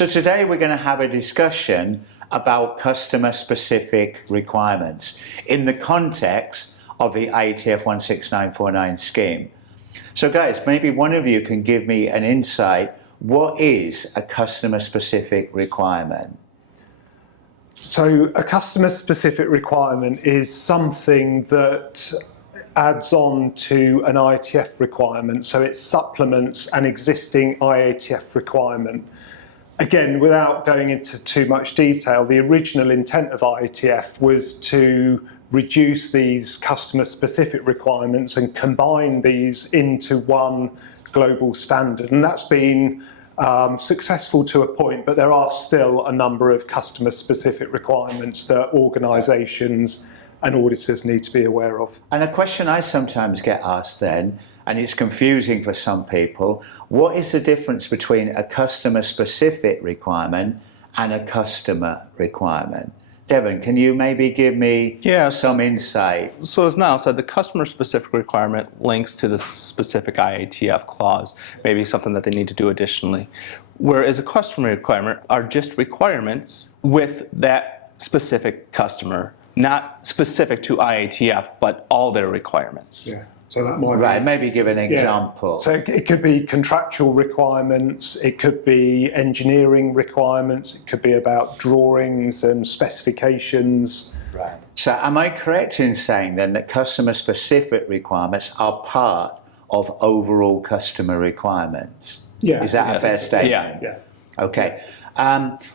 So today we're going to have a discussion about customer-specific requirements in the context of the IATF 16949 scheme. So guys, maybe one of you can give me an insight. What is a customer-specific requirement? So a customer-specific requirement is something that adds on to an IATF requirement, so it supplements an existing IATF requirement. Again, without going into too much detail, the original intent of IATF was to reduce these customer-specific requirements and combine these into one global standard, and that's been successful to a point, but there are still a number of customer-specific requirements that organisations and auditors need to be aware of. And a question I sometimes get asked then, and it's confusing for some people, what is the difference between a customer-specific requirement and a customer requirement? Devin, can you maybe give me some insight? So as Niall said, the customer-specific requirement links to the specific IATF clause, maybe something that they need to do additionally. Whereas a customer requirement are just requirements with that specific customer, not specific to IATF, but all their requirements. Yeah. So that might be, maybe give an example. So it could be contractual requirements, it could be engineering requirements, it could be about drawings and specifications. Right. So am I correct in saying then that customer-specific requirements are part of overall customer requirements? Yeah. Is that a fair statement? Yeah. Okay.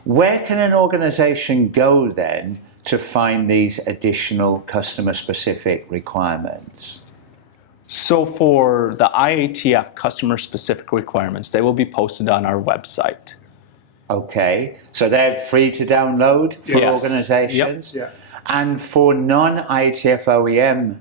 Where can an organisation go then to find these additional customer-specific requirements? So for the IATF customer-specific requirements, they will be posted on our website. Okay, so they're free to download for organisations? Yep. Yeah. And for non-IATF OEM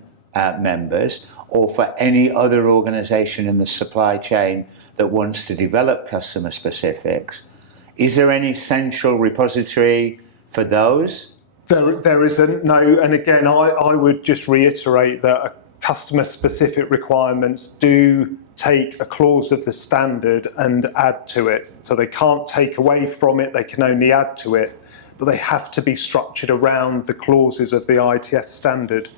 members, or for any other organisation in the supply chain that wants to develop customer specifics, is there any central repository for those? There isn't, no, and again, I would just reiterate that customer-specific requirements do take a clause of the standard and add to it. So they can't take away from it, they can only add to it, but they have to be structured around the clauses of the IATF standard.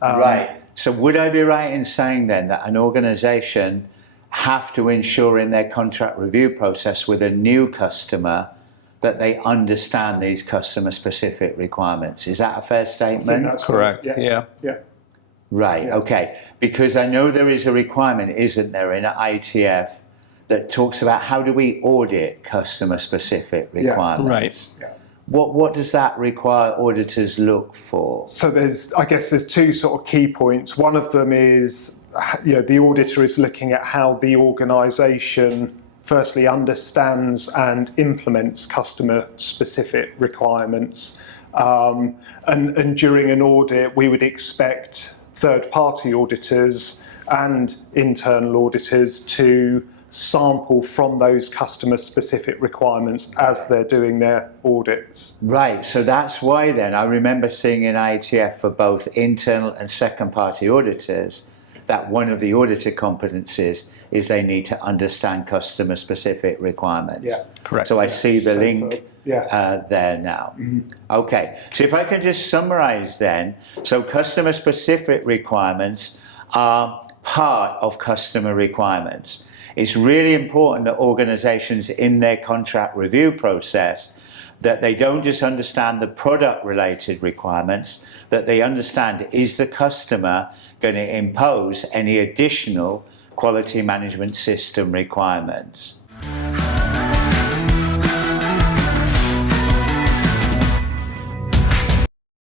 Right. So would I be right in saying then that an organisation have to ensure in their contract review process with a new customer that they understand these customer-specific requirements? Is that a fair statement? I think that's correct. Yeah. Right, Yeah. okay. Because I know there is a requirement, isn't there, in IATF that talks about how do we audit customer-specific requirements? Right. Yeah. What does that require auditors look for? So I guess there's two sort of key points. One of them is, the auditor is looking at how the organisation firstly understands and implements customer-specific requirements. And during an audit, we would expect third-party auditors and internal auditors to sample from those customer-specific requirements as they're doing their audits. Right, so that's why then I remember seeing in IATF for both internal and second-party auditors that one of the auditor competencies is they need to understand customer-specific requirements. Yeah, correct. So I see the link there now. Mm-hmm. Okay, so if I can just summarise then, so customer-specific requirements are part of customer requirements. It's really important that organisations in their contract review process that they don't just understand the product-related requirements, that they understand is the customer going to impose any additional quality management system requirements.